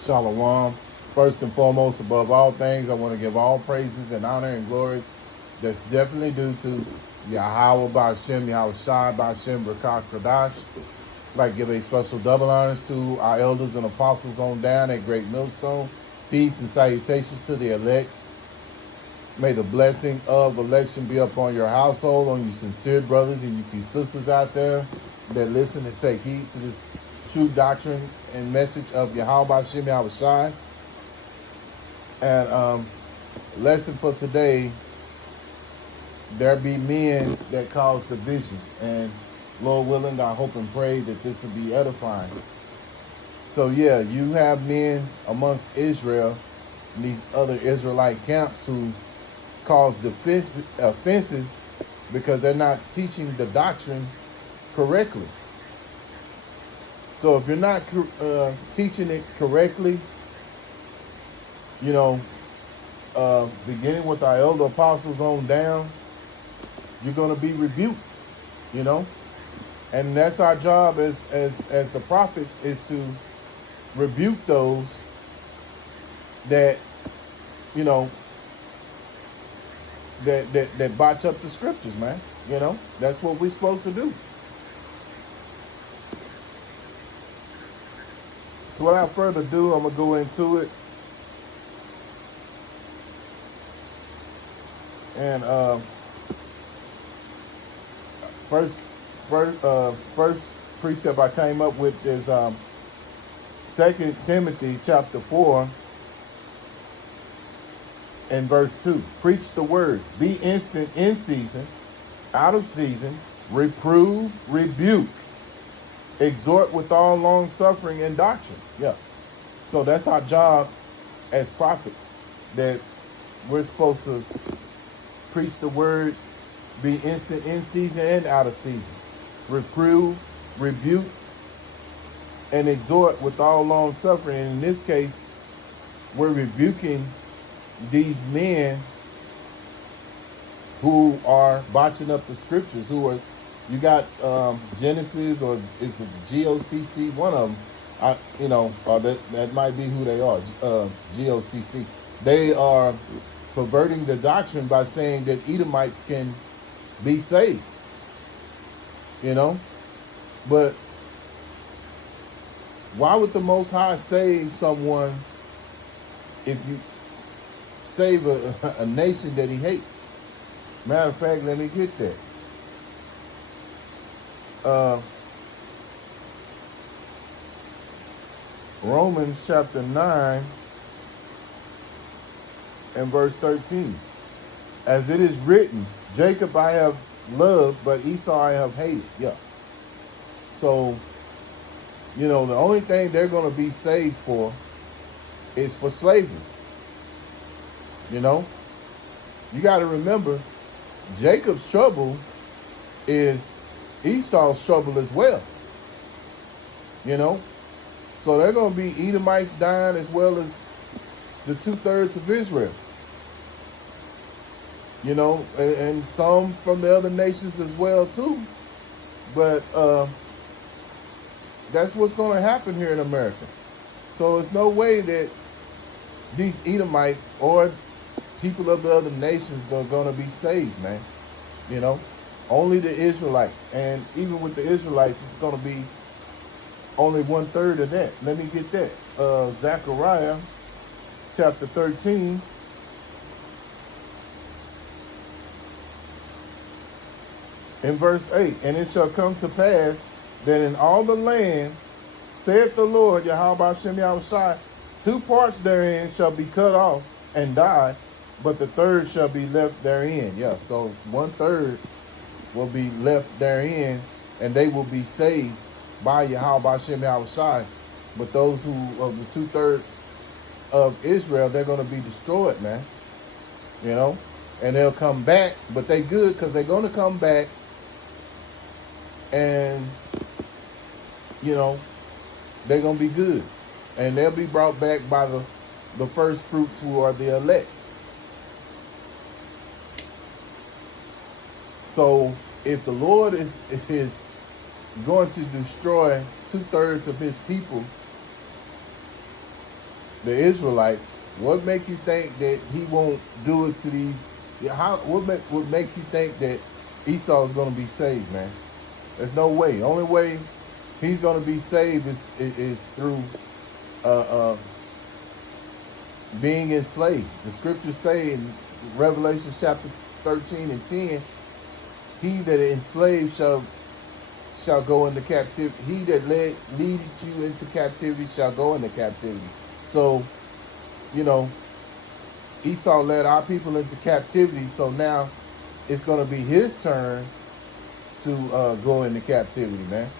Shalom. First and foremost, above all things, I want to give all praises and honor and glory that's definitely due to Yahweh Ba'Shem, Yahweh Shai Ba'Shem, Rakah Kradash. I'd like to give a special double honors to our elders and apostles on down at Great Millstone. Peace and salutations to the elect. May the blessing of election be upon your household, on you sincere brothers and you sisters out there that listen and take heed to this true doctrine and message of Yahweh Ba'Shem Yahweh Shai. And lesson for today, there be men that cause division. And Lord willing, I hope and pray that this will be edifying. So yeah, you have men amongst Israel and these other Israelite camps who cause offenses because they're not teaching the doctrine correctly. So if you're not teaching it correctly, you know, beginning with our elder apostles on down, you're going to be rebuked, you know. And that's our job as the prophets, is to rebuke those that, you know, that botch up the scriptures, man. You know, that's what we're supposed to do. So without further ado, I'm going to go into it. And first precept I came up with is 2 Timothy chapter 4 and verse 2. Preach the word. Be instant in season, out of season, reprove, rebuke, exhort with all long suffering and doctrine. Yeah. So that's our job as prophets, that we're supposed to preach the word, be instant in season and out of season, reprove, rebuke, and exhort with all long suffering. And in this case, we're rebuking these men who are botching up the scriptures, who are, you got Genesis, or is the GOCC, one of them, you know, that might be who they are, GOCC. They are perverting the doctrine by saying that Edomites can be saved, you know. But why would the Most High save someone if you save a nation that he hates? Matter of fact, let me get that. Romans chapter 9 and verse 13. As it is written, Jacob I have loved, but Esau I have hated. Yeah. So, you know, the only thing they're going to be saved for is for slavery. You know, you got to remember, Jacob's trouble is Esau's trouble as well. You know, so they're going to be Edomites dying as well as the 2/3 of Israel. You know, and some from the other nations as well too. But that's what's going to happen here in America. So it's no way that these Edomites or people of the other nations are going to be saved, man. You know, only the Israelites. And even with the Israelites, it's going to be only 1/3 of that. Let me get that. Zechariah chapter 13. In verse 8, and it shall come to pass that in all the land, saith the Lord, Yahweh Ba'Shem Yahweh Shai, 2 parts therein shall be cut off and die, but the third shall be left therein. Yeah, so 1/3 will be left therein, and they will be saved by Yahweh Ba'Shem Yahweh Shai. But those who, of the 2/3 of Israel, they're going to be destroyed, man. You know, and they'll come back, but they good because they're going to come back. And, you know, they're going to be good. And they'll be brought back by the first fruits, who are the elect. So if the Lord is going to destroy 2/3 of his people, the Israelites, what make you think that he won't do it to these? What make you think that Esau is going to be saved, man? There's no way. Only way he's going to be saved is through uh, uh, being enslaved. The scriptures say in Revelation chapter 13 and 10, he that is enslaved shall go into captivity. He that lead you into captivity shall go into captivity. So, you know, Esau led our people into captivity. So now it's going to be his turn to go into captivity, man.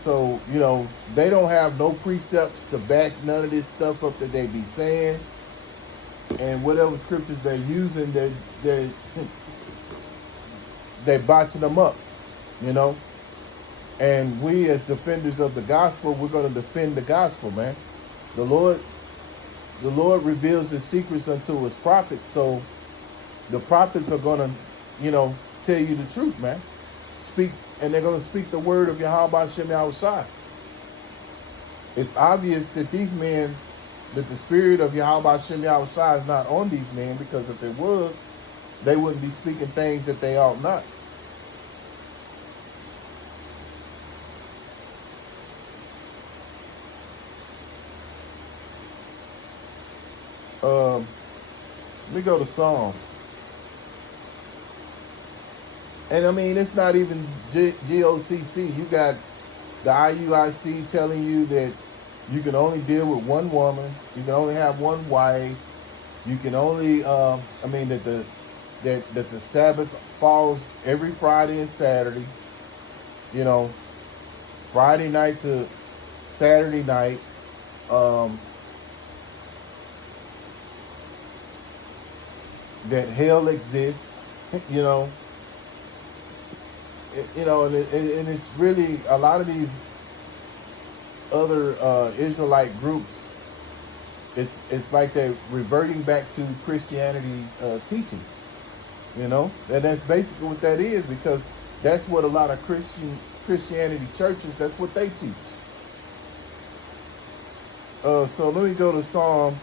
So, you know, they don't have no precepts to back none of this stuff up that they be saying. And whatever scriptures they're using, they're botching them up, you know. And we as defenders of the gospel, we're going to defend the gospel, man. The Lord reveals his secrets unto his prophets. So the prophets are going to, you know, tell you the truth, man. And they're going to speak the word of Yahweh Shem Yahushai. It's obvious that these men, that the spirit of Yahweh Shem Yahushai is not on these men, because if it was, they wouldn't be speaking things that they ought not. Let me go to Psalms. And I mean, it's not even GOCC. You got the IUIC telling you that you can only deal with one woman. You can only have one wife. You can only, that the Sabbath falls every Friday and Saturday. You know, Friday night to Saturday night. That hell exists, you know. And it's really a lot of these other Israelite groups. It's like they're reverting back to Christianity teachings, you know. And that's basically what that is, because that's what a lot of Christianity churches, that's what they teach. So let me go to Psalms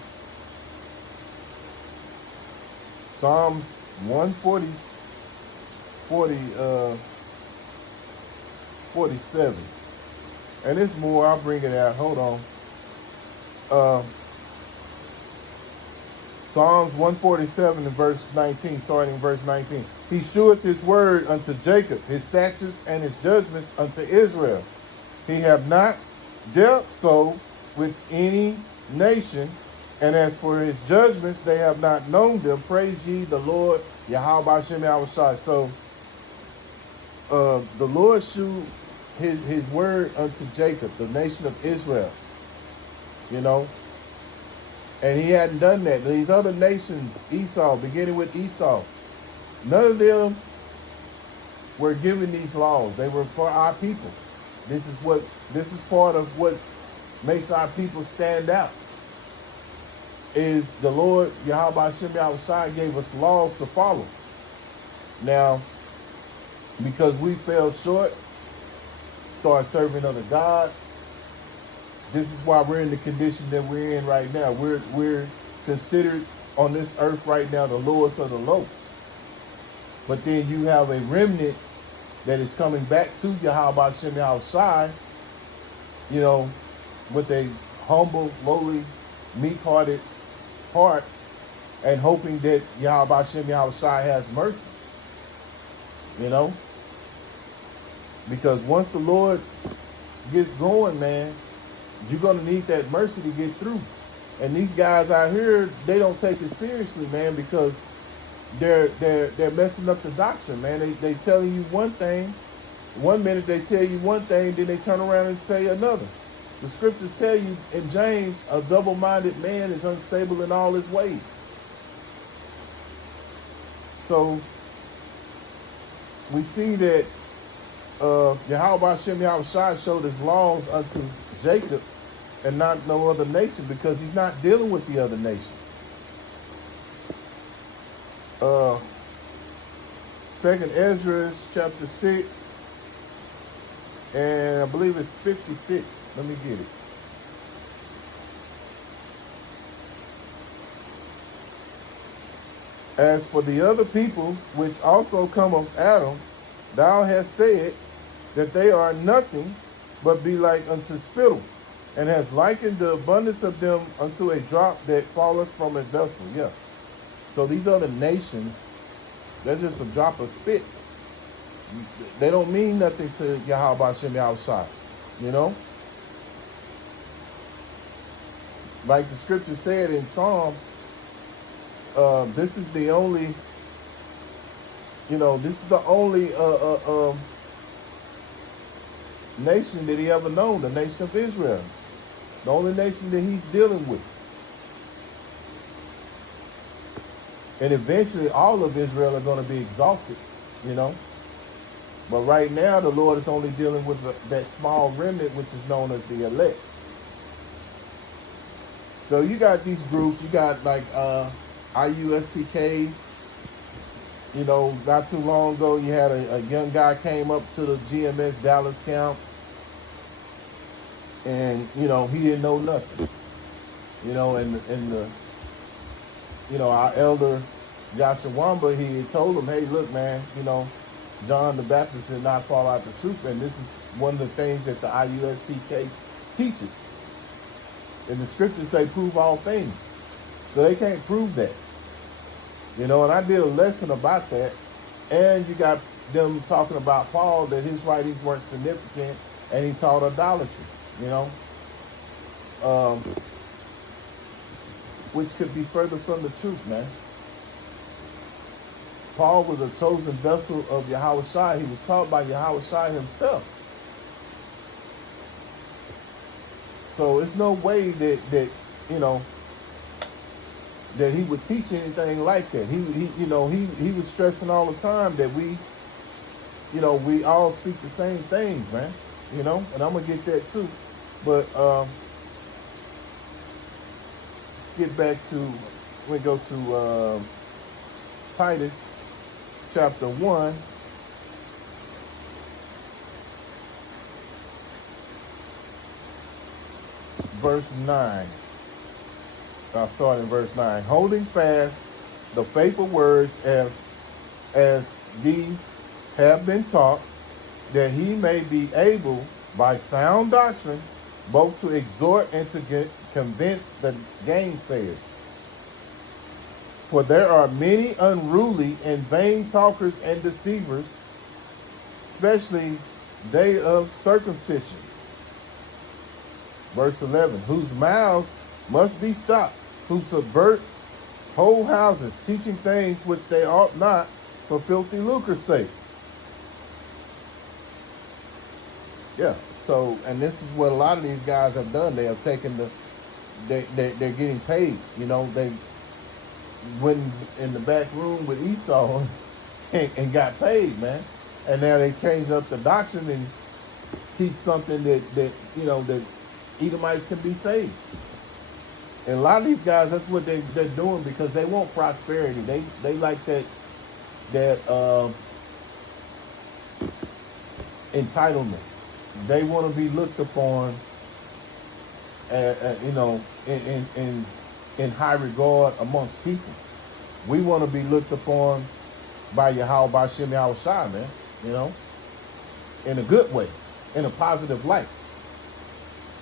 47. And it's more, I'll bring it out. Hold on. Psalms 147 and verse 19, starting in verse 19. He sheweth his word unto Jacob, his statutes and his judgments unto Israel. He have not dealt so with any nation, and as for his judgments, they have not known them. Praise ye the Lord, Yahweh Shem Yahushai. So the Lord shewed his word unto Jacob, the nation of Israel, you know. And he hadn't done that. These other nations, Esau, beginning with Esau, none of them were given these laws. They were for our people. This is part of what makes our people stand out. Is the Lord Yahweh Shem Yahushai gave us laws to follow. Now, because we fell short, start serving other gods, this is why we're in the condition that we're in right now. We're considered on this earth right now the lowest of the low. But then you have a remnant that is coming back to Yahweh Shem Yahushai, you know, with a humble, lowly, meek-hearted heart, and hoping that Yahweh Shem Yahushai has mercy, you know. Because once the Lord gets going, man, you're going to need that mercy to get through. And these guys out here, they don't take it seriously, man, because they're messing up the doctrine, man. They telling you one thing, one minute they tell you one thing, then they turn around and say another. The scriptures tell you in James, a double-minded man is unstable in all his ways. So we see that Yahweh Shem Yahushai showed his laws unto Jacob and not no other nation, because he's not dealing with the other nations. Second Ezra chapter 6, and I believe it's 56. Let me get it. As for the other people which also come of Adam, thou hast said that they are nothing, but be like unto spittle, and hast likened the abundance of them unto a drop that falleth from a vessel. Yeah. So these other nations, they're just a drop of spit. They don't mean nothing to Yahweh Shem Yahushai. You know? Like the scripture said in Psalms, this is the only, this is the only nation that he ever known, the nation of Israel. The only nation that he's dealing with. And eventually all of Israel are going to be exalted, But right now the Lord is only dealing with that small remnant, which is known as the elect. So you got these groups, you got like IUSPK. Not too long ago you had a young guy came up to the GMS Dallas camp, and he didn't know nothing. Our elder Joshua Wamba, he had told him, hey, look, man, John the Baptist did not fall out the truth, and this is one of the things that the IUSPK teaches. And the scriptures say prove all things. So they can't prove that. And I did a lesson about that. And you got them talking about Paul, that his writings weren't significant, and he taught idolatry, which could be further from the truth, man. Paul was a chosen vessel of Yahweh Shai. He was taught by Yahweh Shai himself. So it's no way that that he would teach anything like that. He was stressing all the time that we all speak the same things, man. And I'm gonna get that too. But let's get back to, we go to Titus chapter 1. Verse 9. I'll start in verse 9. Holding fast the faithful words as ye have been taught, that he may be able by sound doctrine both to exhort and to convince the gainsayers. For there are many unruly and vain talkers and deceivers, especially they of circumcision. Verse 11, whose mouths must be stopped, who subvert whole houses, teaching things which they ought not, for filthy lucre's sake. Yeah, so, and this is what a lot of these guys have done. They have taken they're getting paid. They went in the back room with Esau and got paid, man. And now they changed up the doctrine and teach something that Edomites can be saved. And a lot of these guys, that's what they're doing, because they want prosperity. They like that entitlement. They want to be looked upon, in high regard amongst people. We want to be looked upon by Yahweh, by Shem Yahushai, man. In a good way, in a positive light.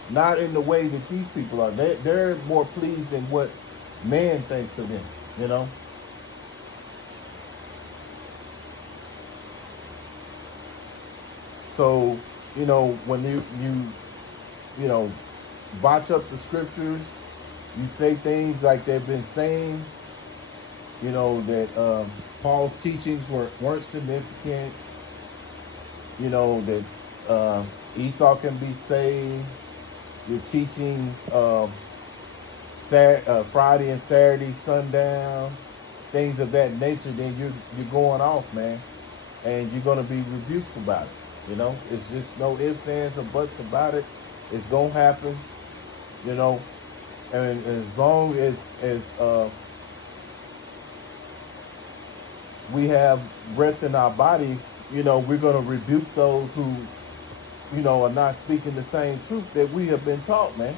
Not in the way that these people are. They're more pleased than what man thinks of them, So, when you botch up the scriptures, you say things like they've been saying, that Paul's teachings weren't significant, that Esau can be saved. You're teaching Friday and Saturday sundown, things of that nature. Then you're going off, man, and you're gonna be rebuked about it. It's just no ifs, ands, or buts about it. It's gonna happen, and as long as we have breath in our bodies, we're gonna rebuke those who are not speaking the same truth that we have been taught, man.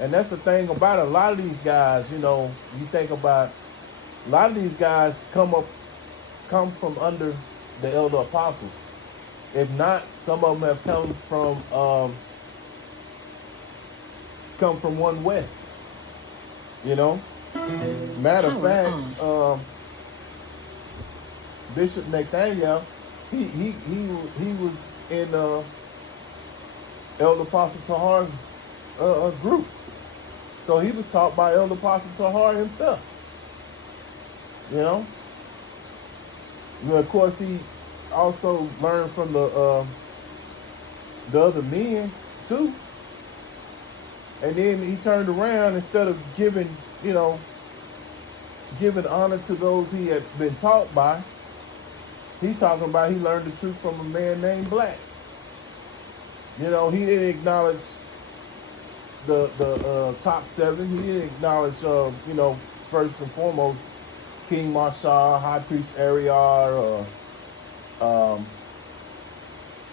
And that's the thing about it. A lot of these guys, you think about A lot of these guys come from under the elder apostles. If not, some of them have come from one west. You know. Matter of fact, Bishop Nathaniel, he was in Elder Apostle Tahar's group. So he was taught by Elder Apostle Tahar himself. You know? And of course, he also learned from the other men, too. And then he turned around, instead of giving honor to those he had been taught by, he talking about he learned the truth from a man named Black. You know, he didn't acknowledge the top seven. He didn't acknowledge, first and foremost, King Marshall, High Priest Ariar,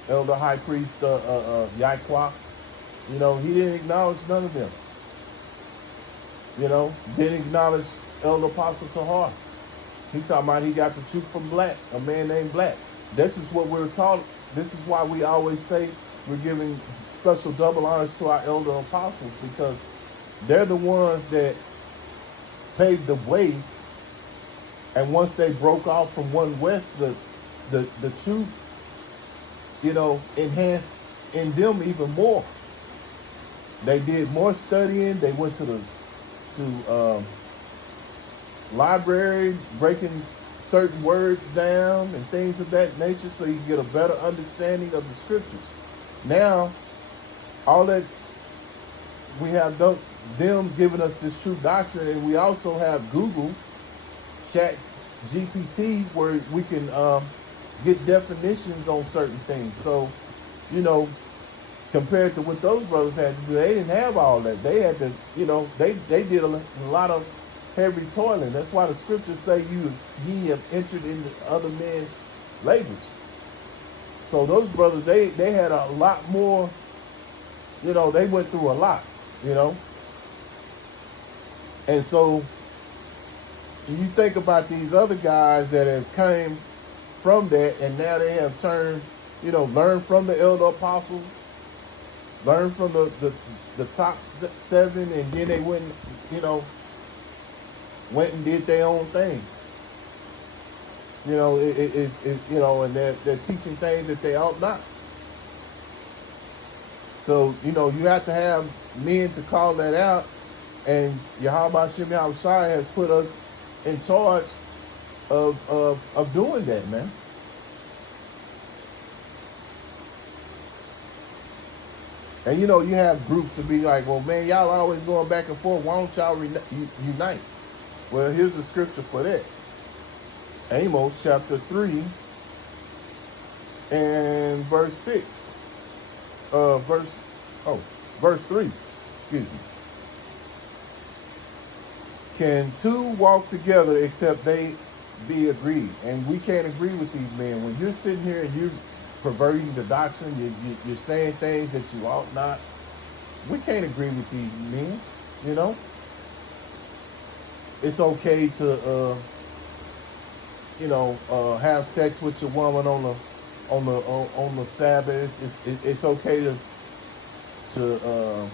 Elder High Priest Yaquak. You know, he didn't acknowledge none of them. You know, didn't acknowledge Elder Apostle Tahar. He talking about he got the truth from Black, a man named Black. This is what we're taught. This is why we always say we're giving special double honors to our elder apostles, because they're the ones that paved the way. And once they broke off from one west, the truth, enhanced in them even more. They did more studying. They went to the library, breaking certain words down and things of that nature, so you get a better understanding of the scriptures. Now, all that we have them giving us this true doctrine, and we also have Google, Chat GPT, where we can get definitions on certain things. So, compared to what those brothers had to do, they didn't have all that. They had to, they did a lot of heavy toiling. That's why the scriptures say ye have entered into other men's labors. So those brothers, they had a lot more, they went through a lot, And so you think about these other guys that have came from that, and now they have turned, learned from the elder apostles, learned from the top seven, and then they went and did their own thing. And they're teaching things that they ought not. So, you have to have men to call that out, and Yahweh Shem Yahushai has put us in charge of doing that, man. And you have groups to be like, well, man, y'all always going back and forth. Why don't y'all unite? Well, here's the scripture for that. Amos chapter 3 and verse 6. Verse 3. Excuse me. Can two walk together except they be agreed? And we can't agree with these men. When you're sitting here and you're perverting the doctrine, you're saying things that you ought not. We can't agree with these men, It's okay to, have sex with your woman on the Sabbath. It's okay to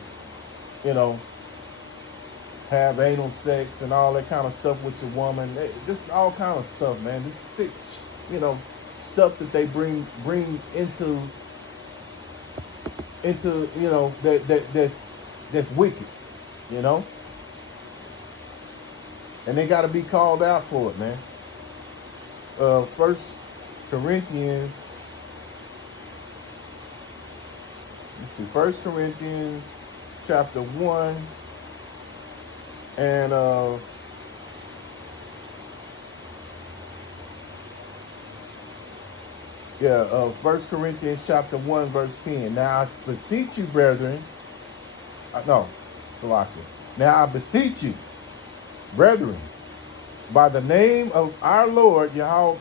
have anal sex and all that kind of stuff with your woman. This is all kind of stuff, man. This sick, stuff that they bring into that's wicked, And they got to be called out for it, man. First Corinthians. Let's see. 1 Corinthians chapter 1 and 1 Corinthians chapter 1 verse 10. Now I beseech you, brethren. Salakia. Now I beseech you, brethren, by the name of our Lord Yahweh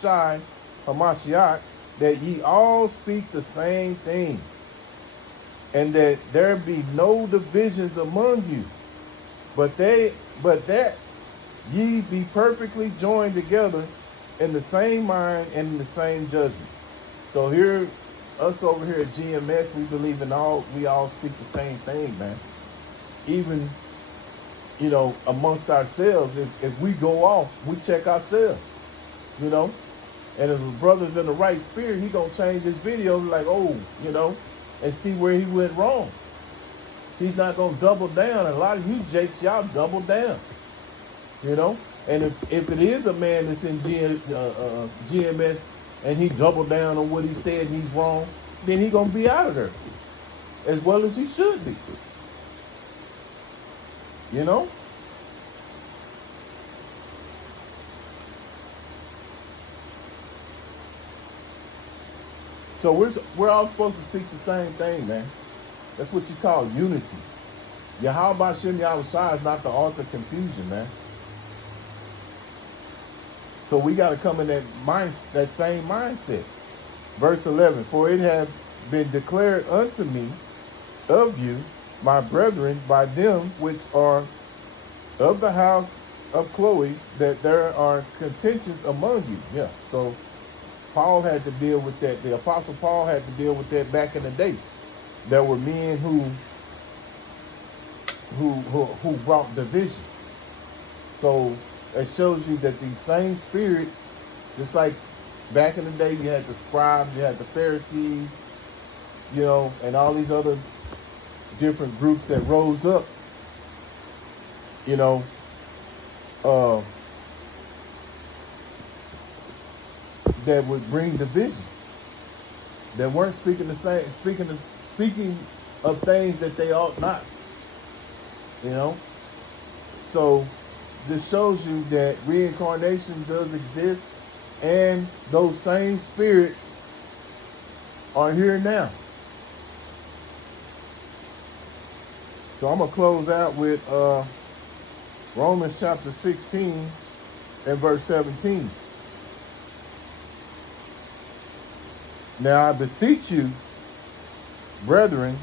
Shai HaMashiach, that ye all speak the same thing, and that there be no divisions among you, but that Ye be perfectly joined together in the same mind and in the same judgment. So here, us over here at GMS, we believe in we all speak the same thing, man. Even, amongst ourselves, if we go off, we check ourselves, you know. And if a brother's in the right spirit, he gonna change his video like, oh, and see where he went wrong. He's not gonna double down. And a lot of you jakes, y'all double down, And if it is a man that's in GMS and he doubled down on what he said and he's wrong, then he gonna be out of there, as well as he should be. So we're all supposed to speak the same thing, man. That's what you call unity. Yahweh Shem Yahushua is not the author of confusion, man. So we got to come in that same mindset. Verse 11, for it hath been declared unto me of you, my brethren, by them which are of the house of Chloe, that there are contentions among you. Yeah, so Paul had to deal with that. The Apostle Paul had to deal with that back in the day. There were men who brought division. So it shows you that these same spirits, just like back in the day, you had the scribes, you had the Pharisees, and all these other different groups that rose up, that would bring division. That weren't speaking of things that they ought not. So this shows you that reincarnation does exist, and those same spirits are here now. So I'm gonna close out with Romans chapter 16 and verse 17. Now I beseech you, brethren,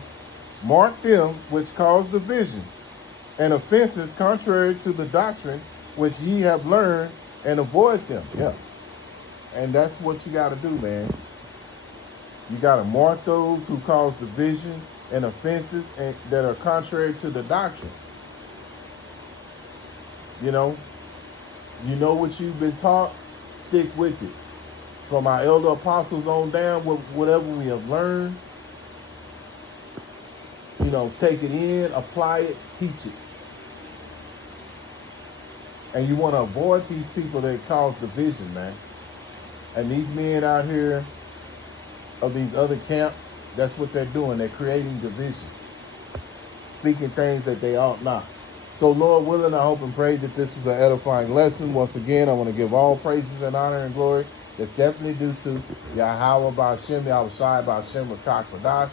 mark them which cause divisions and offenses contrary to the doctrine which ye have learned, and avoid them. Yeah. And that's what you got to do, man. You got to mark those who cause division and offenses and that are contrary to the doctrine. You know what you've been taught, stick with it. From our elder apostles on down, whatever we have learned, take it in, apply it, teach it. And you want to avoid these people that cause division, man. And these men out here of these other camps, that's what they're doing. They're creating division, speaking things that they ought not. So, Lord willing, I hope and pray that this was an edifying lesson. Once again, I want to give all praises and honor and glory that's definitely due to Yahweh Ba'Shem, Yahushai Ba'Shem, Rakak Radash.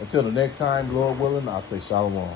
Until the next time, Lord willing, I'll say Shalom.